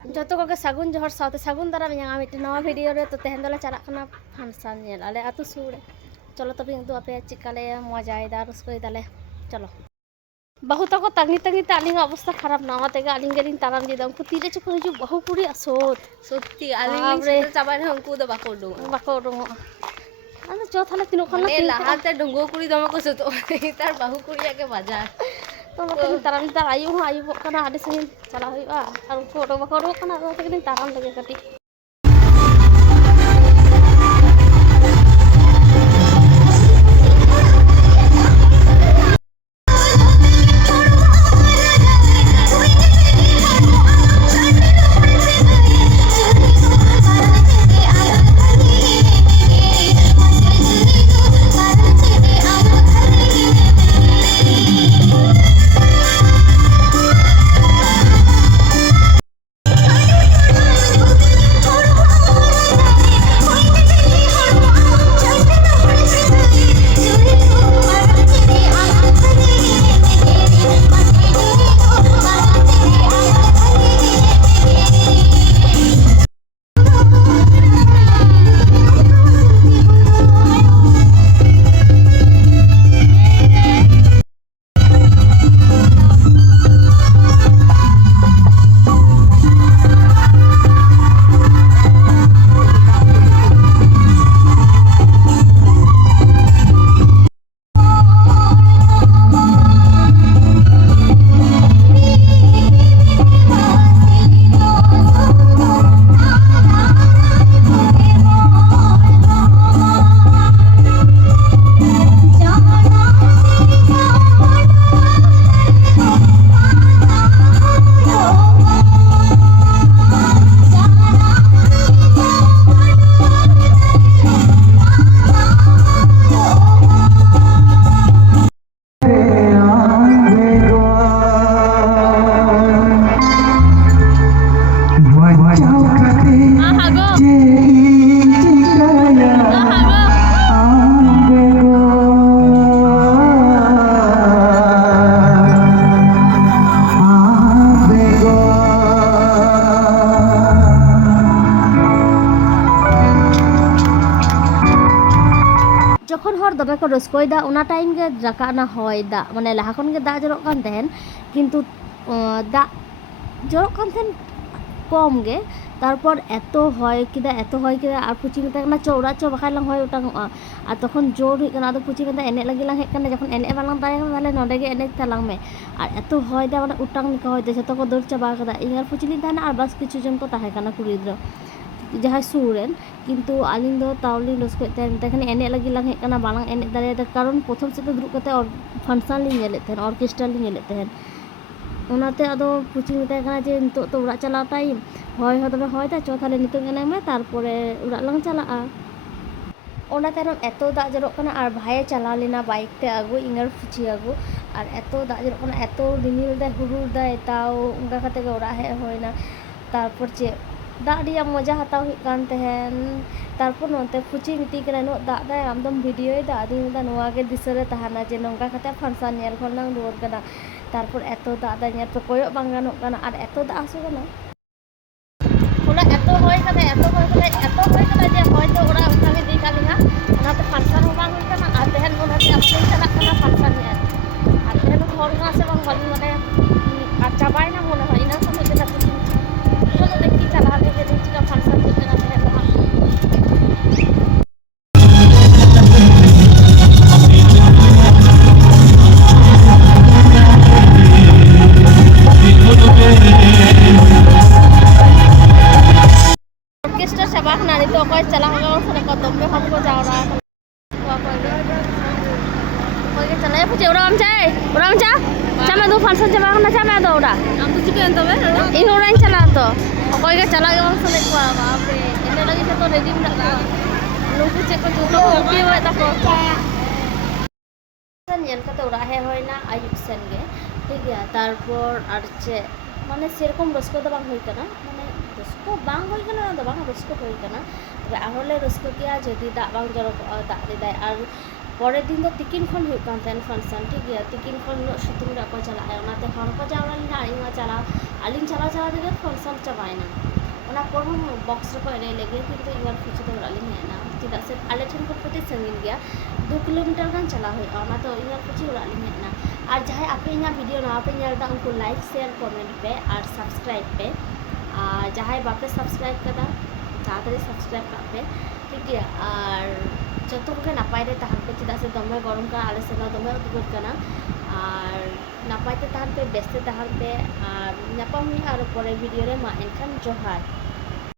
Joto ko ke sagun johor saute sagun daram yang amit nawa video re to tehen dola cara kana function nyel ale atu sure cholo tobi tu ape chikale মজায় da ruskoi dale cholo बहुत को तंगी तंगी तालिंग अवस्था खराब ना होते गा अलिंग गेलिंग ताराम दे दम कुतीरे चको हिजु बहु पुरी असोत সত্যি আলিং সেটা চাবাই না উনকু তো bako dong ana jo thale tino khana মানে লাহাতে ডঙ্গো কুড়ি দমা কইছো তো তার বাহু কুড়ি আগে বাজার तो makin taram tar ayu kana ade sini chala huiba ar photo bako kana ro tekin taram lage kati যখন হর দমে কো রসকই দা ওনা টাইম গে জাকা না হয় দা মানে লাহা খন গে দা জরক কান তেন কিন্তু দা জরক কান তেন কম গে তারপর এত হয় কিদা আর পুচি মেতা না চৌড়া চো বাখাই লাং হয় ওটা আর তখন জোর হই কানা তো পুচি মেতা এনে লাগি লাং হেক কানা যখন এনে বালাং তাই তাহলে নডে গে এনে তালাং মে আর এত হয় দা মানে উটাং নিকা হয় দেছে তখন দৌড় চাবা কাদা ইঙ্গার পুচি লিন তানা আর বাস কিছু জন কো তাহে কানা কুড়িদ্র जहाँ सूरेन किंतु आलिंग दो तावली लस्को तखन एने लगी लंग हेकना बालांग एने दारे कारण प्रथम से दुरुब कते और फंक्शन लिंग नेले तहन ऑर्केस्ट्रा लिंग नेले तहन ओनाते आदो पुची मेताय काना जे नितो तो उड़ा चला टाइम होय हो तबे होय ता चो थाले नितो एने मे तारपरे उड़ा लंग चलाआ ओना तारम एतो दा जरक काना आर भाई चला लेना बाइक ते आगु इंगार पुची आगु आर एतो दा जरक काना एतो रिमिल दा हुरुर दा ताओ उंगा कते गे उड़ा हे होयना तारपर चे दाग दिया मजा हताव हुई कान तहन तारपर नोते पुची मिती कना नो दाग दा आमदम वीडियो दा आदि दा नोवा गे दिसरे तहाना जे नंगा कते फंक्शन नेल खननां दुवर कना तारपर एतो दाग दा नेल पे कोयो बांग गानो कना आर एतो दा आसु कना ओना एतो होय कना जे होय तो ओरा उठावे दी कालिंगा ओनाते फंक्शन हो बांग हुई कना आर तहन ओनाते अपने चला कना फंक्शन नेल आर तहन होर ना से बांग बाली माने आर चाबाय ना मोने होय ना समय के ता चलो देखी चला ले के चिका फंक्शन के ना है वहां ऑर्केस्ट्रा शबाख नानी तो कोई चला होगा उसने को दम पे हमको जा रहा है कोई चला है पूछे उड़ाम जाए चमा दो फंक्शन चला ना चमा दो उड़ा हम तो चिकन तो इन उड़ान चला तो कोई के चला गया उसने को बाप रे इने लगी से तो रेडी में लगा लोग चेक को तो ओके होय ता को सन यल का तो उड़ा है होय ना आयुब सन गे ठीक है तारपर আর চে মানে সেরকম রস্কো তো বাং হই কানা মানে রস্কো বাং হই কানা না বাং রস্কো হই কানা তবে আহলে রস্কো কিয়া যদি দা বাং জরো দা দিদাই আর পরের দিন তো তিকিন খন ᱦᱩᱭᱩᱜ ᱠᱟᱱ ᱛᱟᱦᱮᱱ ᱯᱷᱟᱱᱥᱚᱱ ᱴᱷᱤᱠ ᱜᱮᱭᱟ ᱛᱤᱠᱤᱱ ᱠᱷᱚᱱ ᱥᱤᱛᱩᱝ ᱨᱮ ᱚᱠᱚᱭ ᱪᱟᱞᱟᱜᱼᱟ ᱚᱱᱟᱛᱮ ᱦᱚᱲ ᱠᱚ ᱡᱟᱣᱨᱟ ᱞᱮᱱᱟ ᱤᱧ ᱢᱟ ᱪᱟᱞᱟᱣ ᱟᱹᱞᱤᱧ ᱪᱟᱞᱟᱣ ᱛᱮᱜᱮ ᱯᱷᱟᱝᱥᱚᱱ ᱪᱟᱵᱟᱭᱮᱱᱟ ᱚᱱᱟ ᱯᱚᱨ ᱦᱚᱸ ᱵᱚᱠᱥ ᱨᱮᱠᱚ ᱮᱱᱮᱡ ᱞᱮᱜᱮ ᱠᱤᱱᱛु ᱮᱵᱟᱨ ᱠᱤᱪᱷᱩ ᱫᱚ ᱚᱲᱟᱜ ᱞᱤᱧ ᱦᱮᱡ ᱮᱱᱟ ᱪᱮᱫᱟᱜ ᱥᱮ ᱟᱞᱮ ᱴᱷᱮᱱ ᱠᱷᱚᱱ ᱠᱟᱹᱴᱤᱡ ᱥᱟᱺᱜᱤᱧ ᱜᱮᱭᱟ 2 किलोमीटर ᱜᱟᱱ ᱪᱟᱞᱟᱣ ᱦᱩᱭᱩᱜᱼᱟ ᱚᱱᱟ ᱛᱚ ᱤᱧᱟᱹᱜ ᱠᱩᱪি ᱚᱲᱟᱜ ᱞᱤᱧ ᱦᱮᱡ ᱮᱱᱟ ᱟᱨ ᱡᱟᱦᱟᱸᱭ ᱟᱯᱮ ᱤᱧᱟᱹᱜ ভিডিও ᱱᱟᱣᱟ ᱯᱮ ᱧᱮᱞ ᱮᱫᱟ उनको लाइक शेयर कमेंट पे और सब्सक्राइब पे আর যাহাই বাপে সাবস্ক্রাইব কাদা তাড়াতাড়ি সাবস্ক্রাইব কাপে ঠিক গিয়া আর যত কোকে নাপাইতে তাহান পে চিদা সে দমে গরম কা আলে সেনা দমে উদ্গত কানা আর নাপাইতে তাহান পে ব্যস্ত তাহান পে আর নাপাম আর পরে ভিডিও রে মা এনখান জোহার